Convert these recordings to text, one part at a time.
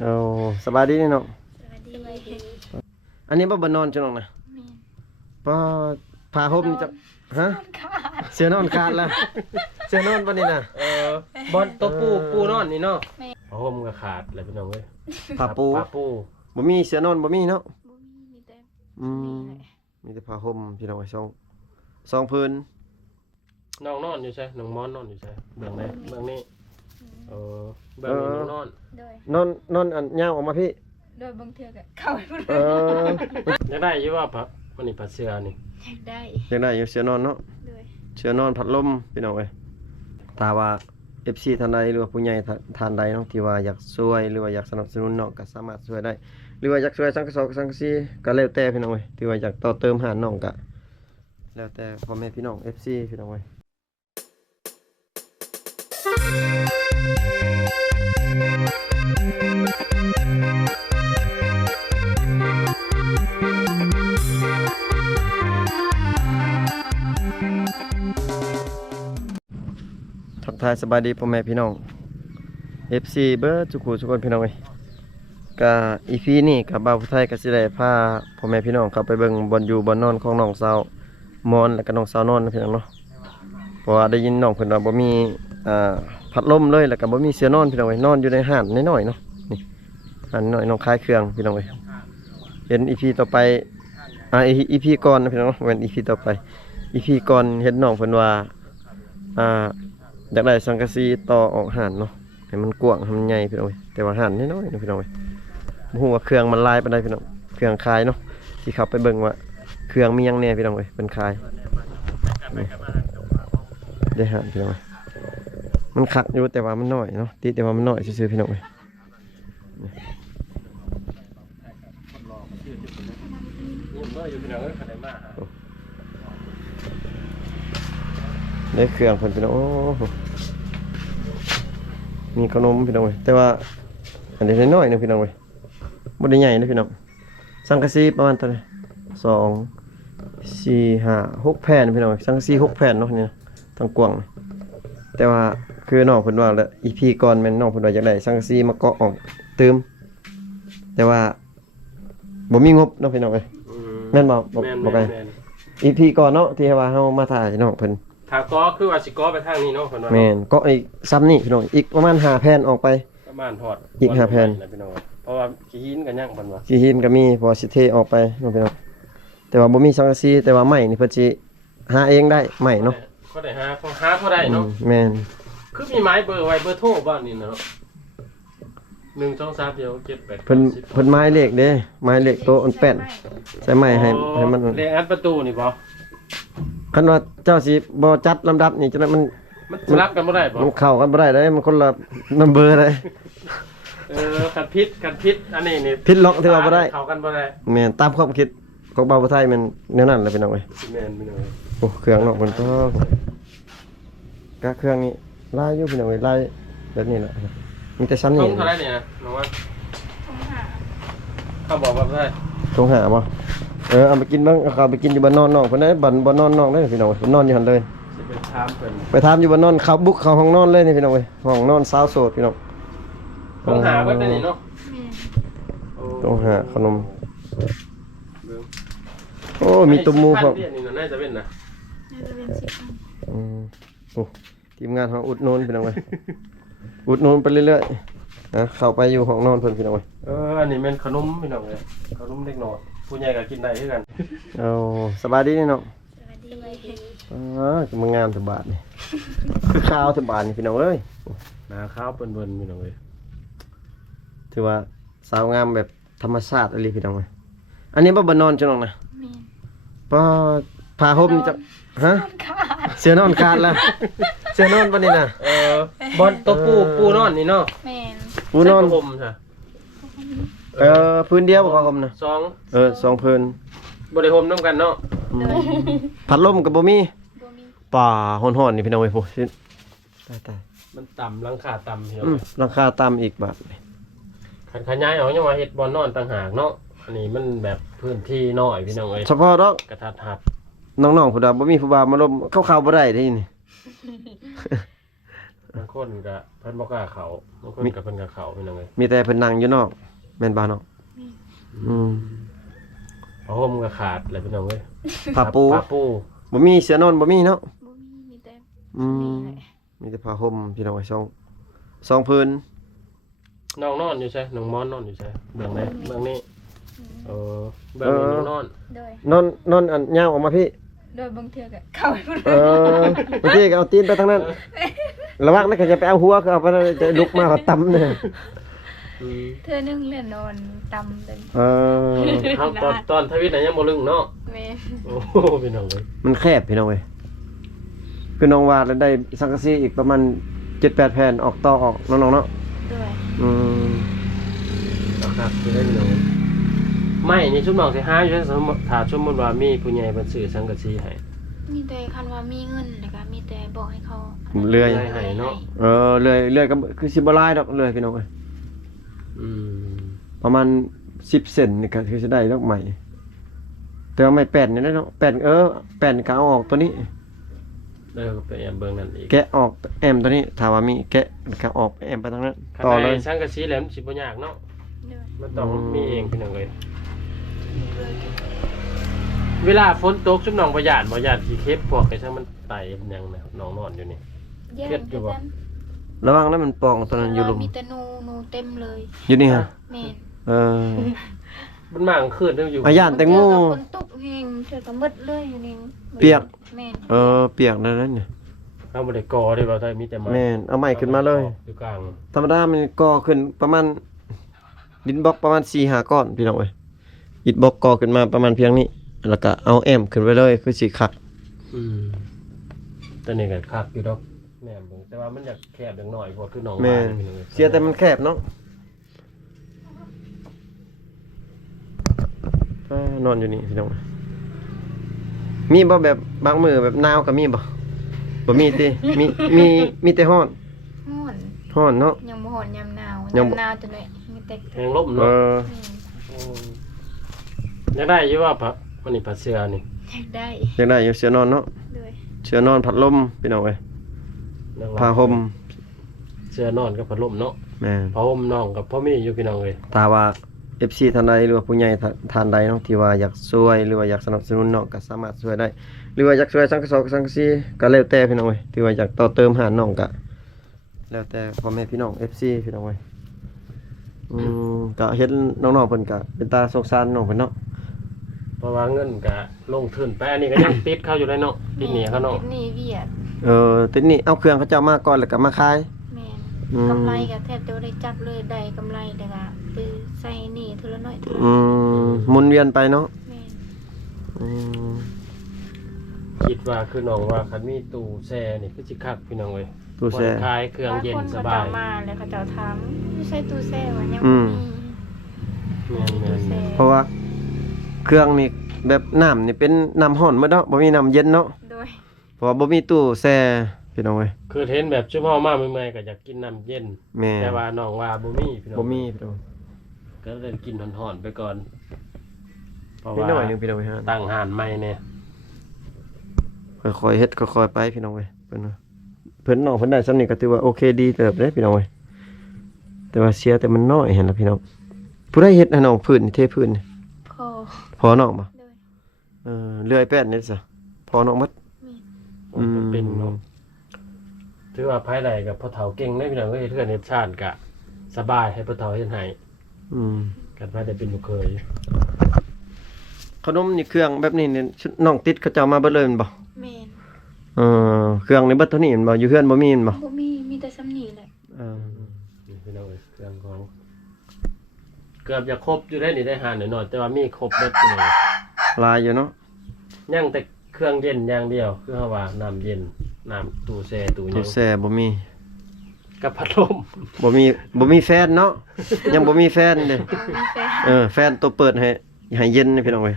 เอาสบายดีนี่น้องสวัสดี อันนี้บ่นอนจังน้องนะบ่ผ้าห่มนี่จะฮะเสื้อนอนขาดแล้วเสื้อนอนบ่นี่น่ะบอลตัวปูนอนนี่เนาะผ้าห่มก็ขาดเลยพี่น้องเว้ย ผ้าปู บ่มีเสื้อนอนบ่มีเนาะอืมมีแต่ผ้าห่มพี่น้องไอ้สองพื้น น้องนอนอยู่ใช่น้องมอนนอนอยู่ใช่เบื้องไหนเบื้องนี้เบื้องนี้น้องนอน โดย นอนอันยาวออกมาพี่ โดยบางเทือกเข้าไป เออ อยากได้อยู่ว่าผ้าวันนี้ผ้าเสื้อนี่ อยากได้ อยากได้อยู่เสื้อนอนเนาะ โดย เสื้อนอนพัดลมพี่น้องเอ้ยถ้าว่า FC ท่านใดหรือว่าผู้ใหญ่ท่านใดเนาะที่ว่าอยากช่วยหรือว่าอยากสนับสนุนเนาะก็สามารถช่วยได้หรือว่าอยากช่วยสังกะสอกสังกะสีก็แล้วแต่พี่น้องเอ้ยที่ว่าอยากต่อเติมหาน้องก็แล้วแต่พ่อแม่พี่น้อง FC พี่น้องเอ้ยทักทายสบายดีพ่อแม่พี่น้อง FC เบิร์ดทุกคนทุกคนพี่น้องเอ้ยก็อีพีนี้กับบ่าวผู้ไทยก็สิได้พาพ่อแม่พี่น้องเข้าไปเบิ่งบ่อนอยู่บ่อนนอนของน้องสาวมอนและก็น้องสาวนอนนะพี่น้องเนาะเพราะว่าได้ยินน้องเพิ่นว่าบ่มีพัดลมเลยแล้วก็บ่มีเสื้อนอนพี่น้องเอ้ยนอนอยู่ในห้านน้อยๆเนาะนี่ห้านน้อยน้องขายเครื่องพี่น้องเอ้ยเห็นอีพีต่อไปอีพีก่อนนะพี่น้องเนาะเว้นอีพีต่อไปอีพีก่อนเห็นน้องเพิ่นว่าอยากได้สังกะสีต่อออกห้านเนาะให้มันกว้างให้มันใหญ่พี่น้องเอ้ยแต่ว่าห้านน้อยๆเนาะพี่น้องเอ้ยบ่ฮู้ว่าเครื่องมันลายปานใดพี่น้องเครื่องคายเนาะสิเข้าไปเบิ่งว่าเครื่องมีหยังแหน่พี่น้องเอ้ยเป็นคายนี่ได้ห้านพี่น้องเอ้ยมันคักอยู่แต่ว่ามันน้อยเนาะติแต่ว่ามันน้อยซื่อๆพี่น้องเอ้ยได้เครื่องเพิ่นพี่น้องโอ้โหมีขนมพี่น้องเอ้ยแต่ว่าอันนี้น้อยๆนึงพี่น้องเอ้ยบ่ได้ใหญ่เด้อพี่น้องสังกะสีประมาณเท่าไหร่2 4 5 6แผ่นพี่น้องสังกะสี6แผ่นเนาะนี่นะทั้งกว้างแต่ว่าคือน้องเพิ่นว่าแล้ว EP ก่อนแม่นน้องเพิ่นว่าอยากได้สังกะสีมาเกาะออกเติมแต่ว่าบ่มีงบเนาะพี่น้องเอ้ยแม่นบ่บ่ไกล EP ก่อนเนาะที่ว่าเฮามาถ่ายน้องเพิ่น ถ้าก็คือว่าสิก็ไปทางนี้เนาะเพิ่นว่า แม่นเกาะอีกซ้ำนี่พี่น้องอีกประมาณ5แผ่นออกไป ประมาณฮอด อีก5แผ่น พี่น้องเพราะว่าขี้หินกันยังเพิ่นว่า ขี้หินก็มีพอสิเทออกไปเนาะพี่น้องแต่ว่าบ่มีสังกะสีแต่ว่าไม้นี่เพิ่นสิหาเองได้ไม้เนาะ ก็ได้หาเท่าได้เนาะ แม่น คือมีไม้เบอร์ไว้เบอร์โทรบ้านนี่เนาะ1 2 3เดียว7 8 เพิ่นไม้เลขเด้ไม้เลขโตะอันแป้นใส่ไม้ให้มัน เลขอันประตูนี่บ่ คันว่าเจ้าสิบ่จัดลำดับนี่จังนั้นมัน สลับกันบ่ได้บ่ มันเข้ากันบ่ได้เด้มันคนละนัมเบอร์เด้ กันพิษอันนี้นี่ ผิดล็อกที่ว่าบ่ได้ เข้ากันบ่ได้ แม่นตามความคิดของบ่าวไทยแม่นแนวนั้นแหละพี่น้องเอ้ย แม่นพี่น้อง โอ้เครื่องเนาะเพิ่นก็เครื่องนี้ลายอยู่พี่น้องเอ้ยลายแบบนี้แหละมีแต่ชั้น ต้ นี้ องเท่าไหร่เนี่ยน้องว่าเขาบอกว่าได้ ต้องหาบ่เอาไปกินเบิ่งเอาไปกินอยู่บ้านนอนน้องเพิ่นได้บ่นอนน้องเด้อพี่น้องเอ้ยเพิ่นนอนอยู่หั่นเลย สิไปถามเพิ่น ไปถามอยู่บ้านนอนเขาบุกเข้าห้องนอนเลยนี่พี่น้องเอ้ยห้องนอนสาวโสดพี่น้อง ต้องหาเพิ่นได้นี่เนาะ ต้องหาขนมโอ้มีตุ้มหมูพร้อม นี่น่าจะเป็นนะ น่าจะเป็น10 โอ้ทีมงานเฮาอุดหนุนพี่น้องเอ้ยอุดหนุนไปเรื่อยๆนะเข้าไปอยู่ห้องนอนเพิ่นพี่น้องเอ้ย อันนี้เป็นขนมพี่น้องเลยขนมเด็กน้อยผู้ใหญ่ก็กินได้คือกัน เอาสบายดีนี่น้อง สวัสดี จะมางามแต่บาทนี่คือข้าวแต่บาทนี่พี่น้องเอ้ย หน้าขาวเปิ้นๆพี่น้องเลย ถือว่าสาวงามแบบธรรมชาติอะไรพี่น้องเอ้ยอันนี้บ่นอนจังน้องนะ แม่น บ่ผ้าห่มนี่จะฮะ ขาด เสื้อนอนขาดแล้วเสื้อนอนปานนี้น่ะ บอลตัวปูนอนนี่เนาะ แม่น ปูนอน ผมใช่ พื้นเดียวบ่ครับผมนะ 2 สองพื้น บ่ได้ห่มนํกันเนาะ พัดลมก็บ่มี บ่มี ป่าฮ้อนๆนี่พี่น้องเอ้ยโหตาย มันต่ำหลังคาต่ำพี่น้อง ราคาต่ำอีกบาท ขันขยายออกยังว่าเฮ็ดบอลนอนต่างหากเนาะอันนี้มันแบบพื้นที่น้อยพี่น้องเอ้ย เฉพาะดอก กระทัดหัด น้องๆผู้ใดบ่มีผู้บ่าวมาลมเข้าๆบ่ได้เด้นี่ บางคนก็เพิ่นบ่กล้าเข้าบางคนก็เพิ่นก็เข้าพี่น้องเอ้ย มีแต่เพิ่นนั่งอยู่นอกแม่นบ่เนาะอืม ผ้าห่มก็ขาดเลยพี่น้องเอ้ย ผ้าปู ผ้าปู บ่มีเสื้อนอนบ่มีเนาะ บ่มีแต่ อืม นี่แหละ มีแต่ผ้าห่มพี่น้องไอ้สองพื้น น้องนอนอยู่ใช่น้องมอนนอนอยู่ใช่เบื้องไหนเบื้องนี้เออเบื้องนี้น้องนอน โดย นอนอันยาวออกมาพี่ โดยบางเทื่อก็เข้าไปหมด เออบางทีก็เอาตีนไปทางนั้นระวังนะเขาจะไปเอาหัวเขาเอาไปจะลุกมาเขาตำเนี่ย อืม เทื่อนึงเลยนอนตำเลย เออ เฮาตอนทวิตน่ะยังบ่ลึงเนาะ แม่ โอ้โหพี่น้องเอ้ย มันแคบพี่น้องเว้ยคือน้องวาดแล้วได้สังกะสีอีกประมาณ 7-8 แผ่นออกต่อออกน้องๆเนาะ โดย อืม ครับสิได้พี่น้องเอ้ยไม่นี่ชุบน้องสิหาอยู่สมมุติถ้าสมมุติว่ามีผู้ใหญ่เพิ่นซื้อสังกะสีให้ มีแต่คันว่ามีเงินแล้วก็มีแต่บอกให้เขา เลื่อย ให้เนาะ เลื่อยก็คือสิบ่หลายดอกเลื่อยพี่น้องเว้ย อืม ประมาณ10 เซนนี่ก็คือสิได้ดอกใหม่ แต่ว่าไม่แป้นนี่ได้เนาะแป้นแป้นก็เอาออกตัวนี้ เด้อไปแอมเบิ่งนั่นอีก แกะออกแอมตัวนี้ถ้าว่ามีแกะก็ออกแอมไปทางนั้นต่อเลย สังกะสีแหลมสิบ่ยากเนาะ โดย มันต้องมีเองพี่น้องเอ้ยเวลาฝนตกชุบน้องบ่ย่านขี้เข็บพวกไอ้ทั้งมันไตมันหยังนะน้องนอนอยู่นี่ แย่ เครียดอยู่บ่ กัน ระวังนะมันปองตัวนั้นอยู่ลุม มีแต่หนูเต็มเลย อยู่นี่ฮะ แม่น เออ มันมากลางคืนเด้ออยู่ อาย่านแต่งู เทื่อก็ฝนตกแห้งเทื่อก็มืดเลยอยู่นี่ เปียก แม่น เปียกนั่นนั่นเนี่ย เอาบ่ได้ก่อได้บ่ได้มีแต่ไม้ แม่นเอาไม้ขึ้นมาเลย อยู่กลาง ธรรมดามันก่อขึ้นประมาณดินบล็อกประมาณ 4-5 ก้อนพี่น้องเอ้ยอิฐบล็อกก่อขึ้นมาประมาณเพียงนี้ แล้วก็เอาแอมขึ้นไว้เลยคือสิคัก อืมตัวนี้ก็คักอยู่ดอกแม่นเบิ่งแต่ว่ามันอยากแคบจังหน่อยเพราะคือน้อง แม่น ว่าพี่น้องอ้ เสียแต่มันแคบเนาะนอนอยู่นี่พี่น้องมีบ่แบบบางมื้อแบบหนาวก็มีบ่มีติมีแต่ร้อน ฮ้อน ร้อนเนาะ ยังบ่ฮ้อนยามหนาว ยั ยาง มหนาวจังได๋มีแต่ แหงลม เอ เนาะ อ อยากได้อยู่ว่าผักวันนี้ผัดเสือนี่ อยากได้ อยากได้อยู่เสื้อนอนเนาะ ด้วย เสื้อนอนพัดลมพี่น้องเอ้ย นางรัก ผ้าห่ม เสือนอนกับพัดลมเนาะ แม่น ผ้าห่มน้องกับพ่อมีอยู่พี่น้องเอ้ย ถ้าว่า FC ท่านใดหรือว่าผู้ใหญ่ท่านใดเนาะที่ว่าอยากช่วยหรือว่าอยากสนับสนุนเนาะก็สามารถช่วยได้ หรือว่าอยากช่วยสังกะสีก็แล้วแต่พี่น้องเอ้ยที่ว่าอยากต่อเติมหาน้องก็แล้วแต่พ่อแม่พี่น้อง FC พี่น้องเอ้ยก็เห็นน้องๆเพิ่นก็เป็นตาสงสารน้องเพิ่นเนาะ เพราะว่าเงินก็ลงทุนไปอันนี้ก็ยัง ติดเข้าอยู่เลยเนาะติดหนี้เขาเนาะ ติดหนี้เวียด ทีนี้เอาเครื่องเขาเจ้ามาก่อนแล้วก็มาขาย แม่น อืม กำไรก็แทบจะบ่ได้จับเลยได้กำไรแต่ก็ไปใส่หนี้เทีละน้อยเทีละ หมุนเวียนไปเนาะ แม่น อืม คิดว่าคือน้องว่าคันมีตู้แช่นี่คือสิคักพี่น้องเอ้ย ตู้แช่ ผ่อนคลายเครื่องเย็นสบาย งคนเขาเจ้มาแล้วเขาเจ้าถามไม่ใช่ตู้แช่ว่ายัง อื บ่ ม มี แม่น ตู้แช่ เพราะว่าเครื่องนี่แบบน้ำนี่เป็นน้ำร้อนหมดเนาะบ่มีน้ำเย็นเนาะ โดย เพราะว่าบ่มีตู้แช่พี่น้องเอ้ย คือเห็นแบบชุบพ่อมาเมื่อยๆก็อยากกินน้ำเย็น แม่ แต่ว่าน้องว่าบ่มีพี่น้อง บ่มีพี่น้อง ก็เลยกินห่อนๆไปก่อนเพราะ นิด ว่า หน่อยหนึงพี่น้องเอ้ยฮะ ตั้งหานใหม่เนี่ย ค่อยๆเฮ็ดค่อยๆไปพี่น้องเอ้ยเพิ่นว่าเพิ่นน้องเพิ่นได้ซำนี้ก็ถือว่าโอเคดีเติบเด้พี่น้องเอ้ยแต่ว่าเสียแต่มันน้อยเห็นล่ะพี่น้องผู้ใดเฮ็ดให้น้องพื้นนี่เทพื้นนี่ พอ พอน้องบ่ โดย เลื่อยแป้นนี่ซะพอน้องหมด เป็นเนาะถือว่าภายในกับพ่อเฒ่าเก่งได้พี่น้องก็เฮ็ดเทื่อนเฮ็ดชาติก็สบายให้พ่อเฒ่าเฮ็ดให้ อืม กันว่าได้เป็นลูกเคย ขนมนี่เครื่องแบบนี้นี่น้องติดเขาเจ้ามาเบิดเลยแม่นบ่ แม่น เครื่องในเบิดเท่านี้แม่นบ่อยู่เฮือนบ่มีแม่นบ่ บ่มีแต่ซ้ำนี่แหละ นี่พี่น้องเอ้ยเครื่องของเกือบจะครบอยู่ได้นี่ได้หาหน่อยๆแต่ว่ามีครบเบิดพี่น้อง ลายอยู่เนาะ ยังแต่เครื่องเย็นอย่างเดียวคือเฮาว่าน้ำเย็นน้ำตู้แช่ตู้หยั ตู้ ง แช่บ่มี กับพัดลม บ่มีแฟนเนาะ ยังบ่มีแฟนเด้ บ่มีแฟน แฟนตัวเปิดให้เย็นนี่พี่น้องเอ้ย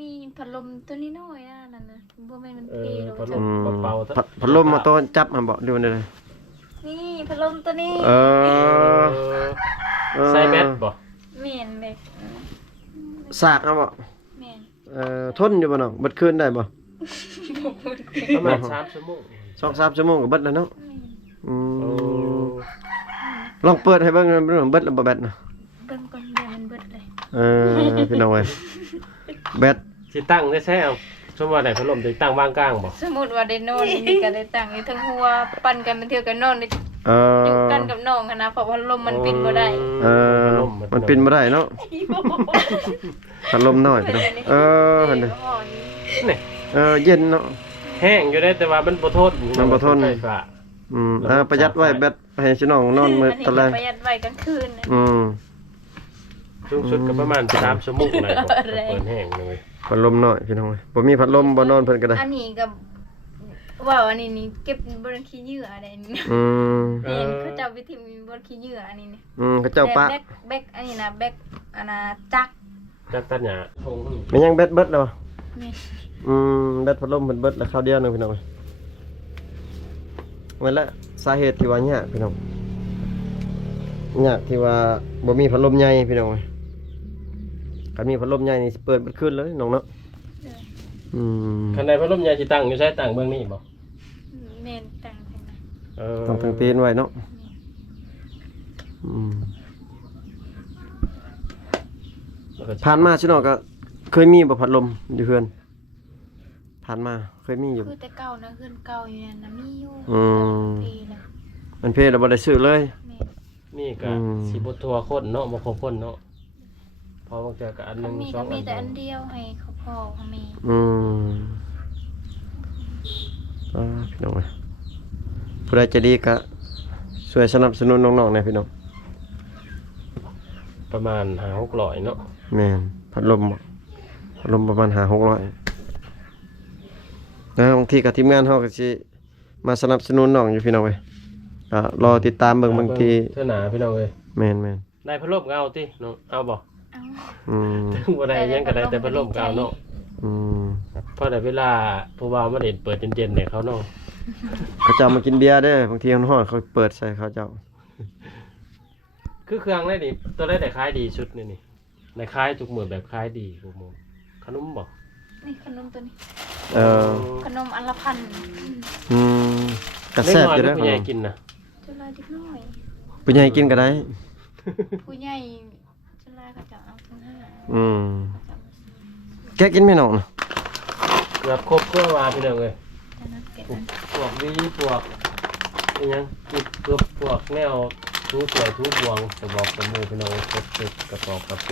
มีพัดลมตัวนี้น้อยนั่นน่ะบ่แม่นมัน เอ เพ อ หรอก พัดล จ้ะ มเป่าๆ พัดลมมาต้อนจับมาบ่ดูได้เลย นี่พัดลมตัวนี้ เอ เออใส่แบตบ่ แม่นเลย สากเอาบ่ แม่น ทนอยู่บ่น้องเบิดคืนได้บ่ ประมาณ3ชั่วโมง 2-3 ชั่วโมงก็เบิดแล้วเนาะ แม่น อื โอ้ มลองเปิดให้เบิ่งมันเบิดแล้วบ่แบตน่ะ เบิ่งก่อนเดี๋ยวมันเบิดเลย พี่น้องเอ้ยแบต สิตั้งได้แซ่เอาสมมุติว่าได้พัดลมจะตั้งวางกลางบ่ สมมุติว่าได้นอนนี่ก็ได้ตั้งอยู่ทั้งหัวปั่นกันมันเที่ยวกันนอนได้ เอ อยู่ อ กันกับน้องหั้นนะเพราะว่าลมมันปิดบ่ได้ พัดลม มันปินบ่ได้เนาะพัดลมน้อยไปเลยหั่นเด้อ นี่ เย็นเนาะ แห้งอยู่ได้แต่ว่ามันบ่ทน มันบ่ทน ไฟฟ้า ประหยัดไว้แบตให้ชิน้องนอนมื้อตะแลง ประหยัดไว้กลางคืนน่ะ สูงสุดก็ประมาณ3ชั่วโมงเลย อะไร เปิดแห้งเลย พัดลมน้อยพี่น้องเอ้ยบ่มีพัดลมบ่นอนเพิ่นก็ได้ อันนี้ก็ว่าอันนี้นี่เก็บบนขี้เหยื่ออะไรนี่ อืม นี่เขาเจ้าวิธีมีบนขี้เหยื่ออันนี้นี่ เขาเจ้าปะ แบกอันนี้นะแบกอันน่ะจัก จักตัดหญ้าทง มันยังแบตเบิดแล้ว นี่ แบตพัดลมเพิ่นเบิดแล้วคราวเดียวหนึงพี่น้องเอ้ยนั่นแหละสาเหตุที่ว่ายากพี่น้องยากที่ว่าบ่มีพัดลมใหญ่พี่น้องเอ้ยคันมีพัดลมใหญ่นี่สิเปิดเบิดคืนเลยน้องเนาะอืม คันใดพัดลมใหญ่สิตั้งอยู่ใช้ตั้งเบื้องนี้บ่ เมนต่างกันนะ ต้องตั้งตีนไว้เนาะอืม แล้วก็ ผ่านมาชิน้องก็เคยมีบ่พัดลมอยู่เฮือนผ่านมาเคยมีอยู่ คือแต่เก่านะเฮือนเก่าอยู่นั่นนะมีอยู่ อืม ปีแล้ว มันเพศเราบ่ได้ซื้อเลย แม่น นี่ก็สิบ่ทั่วคนเนาะบ่ครบคนเนาะพอบางเทื่อก็อันหนึ เขา ง มี สอ ก็ งอั มี น แต่อันเดียวให้เขาพ่อเขามี อืมพี่น้องเอ้ยผู้ใดใจะดีก็ช่วยสนับสนุนน้องๆหน่อยพี่น้อง ประมาณ5-600เนาะ แม่นพัดลมบ่พัดลมประมาณ500-600นะบางทีก็ทีมงานเฮาก็สิมาสนับสนุนน้องอยู่พี่น้องเว้ยก็รอติดตามเบิ่งบางที เทื่อหน้าพี่น้องเอ้ย แม่น ได้พัดลมก็เอาติน้องเอาบ่ เอา ๆอืม ถึงบ่ได้หยังก็ได้แต่พัดลมก็เอาเนาะ อืม เพราะได้เวลาผู้บ่าวมาเด่นเปิดเย็นๆเนี่ยเขาเนาะ เขาเจ้ามากินเบียร์เด้อบางทีร้อนๆเขาเปิดใส่เขาเจ้า คือเครื่องได้นี่ตัวได้ขายดีสุดนี่นี่ในขายทุกมื้อแบบขายดีบ่หมขนมบ่ นี่ขนมตัวนี้ ขนมอันละพัน อืมกระแซ่บอยู่ เด้ เด้อ ผู้ใหญ่กินนะ จุฬาเด็กน้อย ผู้ใหญ่กินก็ได้ ผู้ใหญ่จุฬาก็จะเอาทั้งห้า อืม เขาจะเอามาซื้อ แกกินไม่น้องนะ เกือบครบเครื่องว่าพี่น้องเอ้ย แต่นั้นแกะนั้น พวกวีพวกอิหยังกิบเกือบพวกแนวทูสวยทูบวงจะบอกกับหมู่พี่น้องครบตึกกระปอกกาแฟ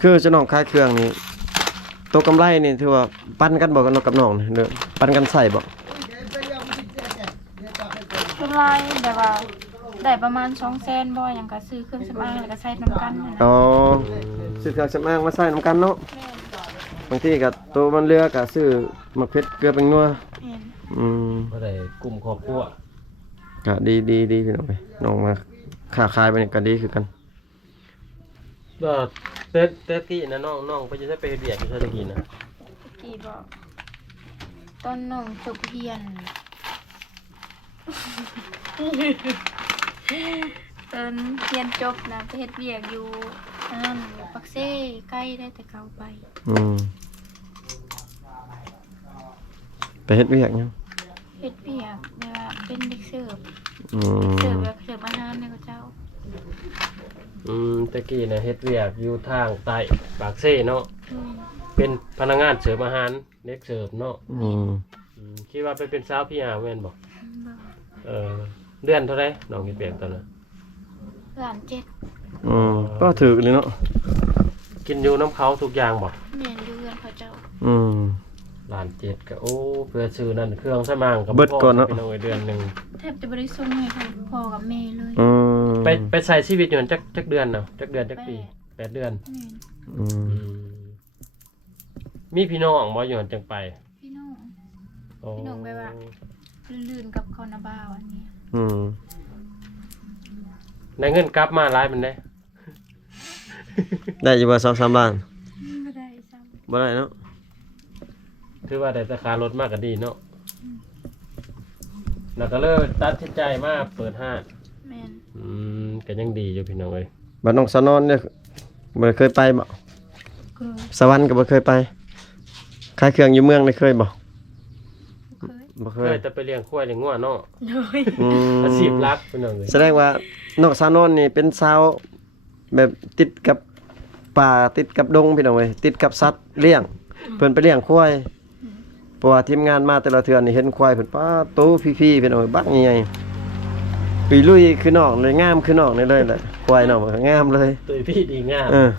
คือจะน้องขายเครื่องนี่ตัวกำไรนี่ถือว่าปั้นกันบ่กับน้องนี่เด้อปั้นกันใส่บ่ จุฬาแบบว่าได้ประมาณ200,000บ่หยังก็ซื้อเครื่องสำอางแล้วก็ใส่น้ำกันนั่น อ๋ น่ะ อซื้อเครื่องสำอางมาใส่นํกันเนาะบางทีก็ตัวมันเรือก็ซื้อมะเขือเกลือเป็นนัว แม่น อืม ก็ได้กลุ่มครอบครัว ก็ดีพี่น้องเอ้ยน้องมาค้าขายไปนี่ก็ดีคือกัน ก็เตกี้นะน้องไปจะได้ไปเบียดอยู่เตกี้นะ ตะกี้บอกต้นน้องจบเรียนตอนเรียนจบนะไปเฮ็ดเวียกอยู่อันนั้นอยู่ปักเซ่ใกล้ได้แต่เก่าไป อืมไปเฮ็ดเวียกหยัง เฮ็ดเวียกแบบว่าเป็นเด็กเสิร์ฟ อืม เสิร์ฟแบบเสิร์ฟอาหารเนี่ยก็เจ้า เตกี้นะเฮ็ดเวียกอยู่ทางใต้ปากเซ่เนาะ อืม เป็นพนักงานเสิร์ฟอาหารเด็กเสิร์ฟเนาะ อืม คิดว่าไปเป็นสาวพี่อาแม่นบ่ บ่ เดือนเท่าไหร่น้องเฮ็ดเวียกตอนนั้น หลานเจ็ด ก็ถือเลยเนาะ กินอยู่น้ำเขาทุกอย่างบ่ แม่นอยู่เรือนเขาเจ้า อืม ล้านเจ็ดก็โอ้เพื่อซื้อนั่นเครื่องสมางกับ เบิดก่อนเนาะ พ่เป็นเอาไว้เดือนหนึง แทบจะบ่ได้ส่งให้เขาพ่อกับแม่เลย อืม ไปใส่ชีวิตอยู่นั่นจักเดือนเนาะจักเดือนจักปี8 เดือน แม่น อืม มีพี่น้องบ่อยู่นั่นจังไป พี่น้อง โอ้ พี่น้องไปว่า ลื่นๆกับคอนาบาวอันนี้ อืม ได้เงินกลับมาหลายมันได้ ได้อยู่ว่า2-3 ล้าน บ่ได้ซ้ำ บ่ได้เนาะ ถือว่าได้ราคารถมากก็ดีเนาะแล้วก็เลยตัดสินใจมาเปิดห้าง แม่น ก็ยังดีอยู่พี่น้องเอ้ย บัดน้องสะนอนเนี่ยบ่เคยไปบ่ เคย สวรรค์ก็บ่เคยไปขายเครื่องอยู่เมืองได้เคยบ่ เคย บ่เค เค ย ยแต่ไปเลี้ยงควายเลี้ยงงัวเนาะ โดย อาชีพหลักพี่น้องเอ้ย แสดงว่าน้องสาวนนท์นี่เป็นสาวแบบติดกับป่าติดกับดงพี่น้องเอ้ยติดกับสัตว์เลี้ยงเพิ่นไปเลี้ยงควายเพราะว่าทีมงานมาแต่ละเทื่อนี่เห็นควายเพิ่นป้าโตพี่ๆพี่น้องเอ้ยบักใหญ่ๆปีลุยคือน้องเลยงามคือน้องนี่เลยแหละควายน้องงามเลย ตัวพี่ดีงาม เออ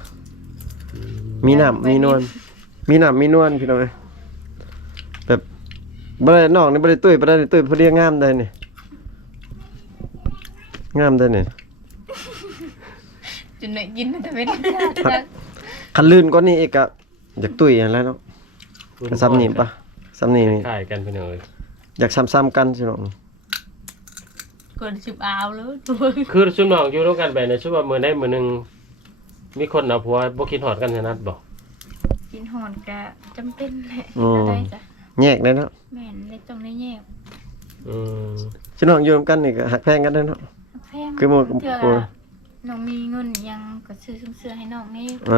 มีน้ำมีนวลมีน้ำมีนวลพี่น้องเอ้ยแบบบ่ได้น้องนี่บ่ได้ตุ้ยบ่ได้ตุ้ยเพอดีงามได้นี่งามได้นี่ จนได้กินแต่เป็น คันลื่นกว่านี้อีกก็อยากตุ้ยอะไรเนาะก็ซ้ำนี่ปะซ้ำนี่ คล้ายกันพี่น้องเอ้ย อยากซ้ำๆกันสิน้อง กดสิบเอาเลยตัว คือซุมน้องอยู่ร่วมกันไปในช่วงว่ามื้อใดมื้อหนึงมีคนเอาผัวบ่คิดฮอดกันขนาดบ่ กินหอนกะจำเป็นแหละได้จ้ะ แยกได้เนาะ แม่นได้ต้องได้แยก อืม สิน้องอยู่ร่วมกันนี่ก็หักแพงกันได้เนาะ แพง คือหมู่ เทื่อ โอ้ ละน้องมีเงินยังก็ซื้อเสื้อให้น้องนี่ เอ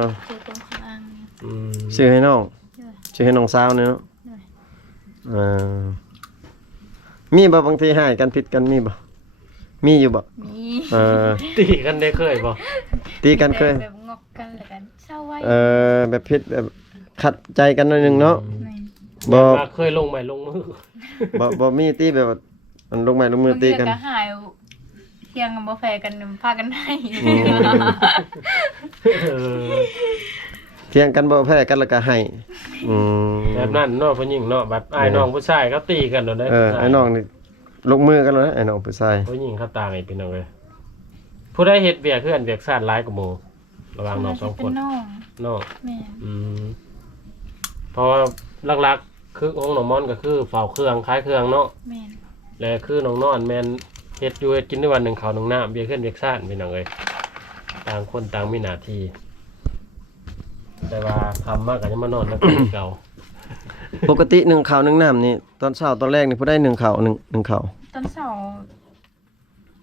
อ ซื้อตรงข้างอ่างนี่ อืม ซื้อให้น้อง ด้วย ซื้อให้น้องสาวนี่เนาะ ด้วย เออมีบ่บางทีให้กันผิดกันมีบ่มีอยู่บ่ มี เออ ตีกันได้เคยบ่ ตีกันเคย แบบงอกกันแล้วกันเศร้าไว้ แบบผิดแบบขัดใจกันหน่อยหนึงเนาะ แม่น บ่ ว่าเคยลงไม้ลงมือ บ่มีตีแบบว่ามันลงไม้ลงมือตีกัน บางเทื่อก็หายเที่ยงกันบ่แฟกันพากันให้ เออ เถียงกันบ่แพ้กันแล้วก็ให้อืม แบบนั้นเนาะผู้หญิงเนาะบัดอ้ายน้องผู้ชายก็ตีกันโดนได้ ไอ้น้องนี่ลงมือกันแล้วนะไอ้น้องผู้ชาย ผู้หญิงเขาต่างอีกพี่น้องเอ้ยผู้ใดเฮ็ดเวียกคืออันเวียกซ่านหลายกว่าหมู่ระหว่างน้องสองค เป็น น น้อง เนาะ แม่น เพราะว่าหลักๆคือของน้องมอนก็คือเฝ้าเครื่องขายเครื่องเนาะ แม่น และคือน้องนอนแม่นเฮ็ดอยู่เฮ็ดกินในวันหนึงข้าวหนึงน้ำเบียร์ขึ้นเวียกซ่านพี่น้องเอ้ยต่างคนต่างมีหน้าที่แต่ว่าทำมากก็ยังมานอนแล้วก็เก่า ปกติหนึ่งข้าวหนึ่งน้ำนี่ตอนเช้าตอนแรกนี่ผู้ได้หนึ่งข้าวหนึ่งข้าว ตอนเสาร์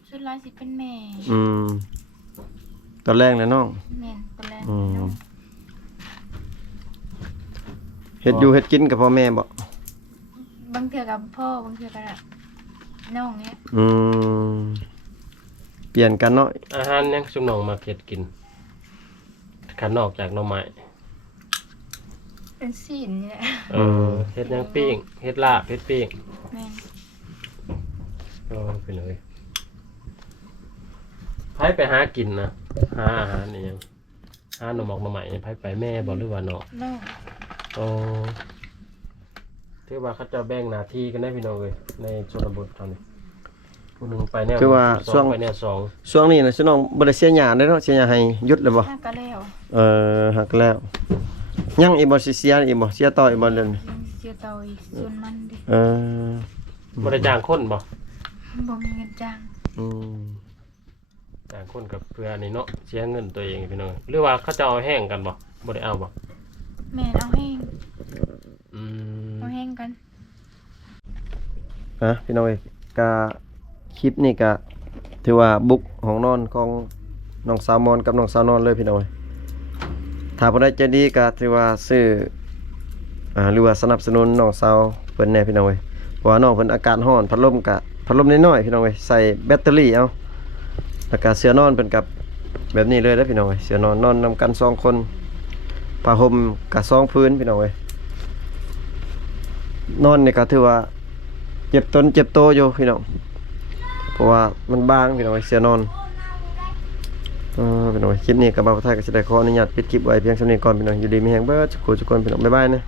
สุดท้ายสิเป็นแม่ ตอนแรกนะน้อง แม่นตอนแรก อืม น้อง เฮ็ดอยู่เฮ็ดกินกับพ่อแม่บ่ บางเทื่อกับพ่อบางเทื่อกับน้องเนี้ย อืมเปลี่ยนกันเนาะ อาหารยังซุมน้องมาเฮ็ดกินขันนอกจากหน่อไม้ เป็นศีลนี่แหละ เฮ็ดหยังปิ้งเฮ็ดลาบเฮ็ดปิ้ง แม่น ไปเลยไผไปหากินนะหาอาหารนี่ยังหาหน่อหมอกหน่อไม้ไผไปแม่บ่หรือว่าน้อง น้อง โอ้ถือว่าเขาจะแบ่งหน้าที่กันได้พี่น้องเอ้ยในชนบทตอนนี้ผู้หนึงไปแนว คือว่า ส ช่ว อง งไปแนวสอง ช่วงนี้น่ะสิน้องบ่ได้เสียหญ้าได้เนาะเสียหญ้าให้หยุดเลยบ่ ถ้าก็แล้ว หักแล้วยังอีกบ่สิเสียอีกบ่เสียต่ออีกบ่เดือนนี้ เสียเตาอีกส่วนมันดิ บ่ได้จ้างคนบ่ บ่มีเงินจ้าง อืม จ้างคนกับเพื่อนี่เนาะเสียเงินตัวเองพี่น้องหรือว่าเขาจะเอาแห้งกันบ่บ่ได้เอาบ่ แม่นเอาแห้ง อืม เอาแห้งกัน พี่น้องเอ้ยก็คลิปนี้ก็ถือว่าบุกห้องนอนของน้องสาวมอนกับน้องสาวนอนเลยพี่น้องเอ้ยถ้าผู้ใดใจดีก็ถือว่าซื้อหรือว่าสนับสนุนน้องสาวเพิ่นแน่พี่น้องเอ้ยเพราะว่าน้องเพิ่นอากาศร้อนพัดลมก็พัดลมน้อยๆพี่น้องเอ้ยใส่แบตเตอรี่เอาแล้วก็เสื้อนอนเพิ่นกับแบบนี้เลยเด้อพี่น้องเอ้ยเสื้อนอนนอนนำกัน2คนผ้าห่มก็2พื้นพี่น้องเอ้ยนอนนี่ก็ถือว่าเจ็บตนเจ็บโตอยู่พี่น้องเพราะว่ามันบางพี่น้องเอ้ยเสื้อนอนพี่น้องเอ้ยคลิปนี้ก็บ่าวไทยก็สิได้ขออนุญาตปิดคลิปไว้เพียงเท่านี้ก่อนพี่น้องอยู่ดีมีแรงเบิดทุกคนพี่น้องบ๊ายบายนะ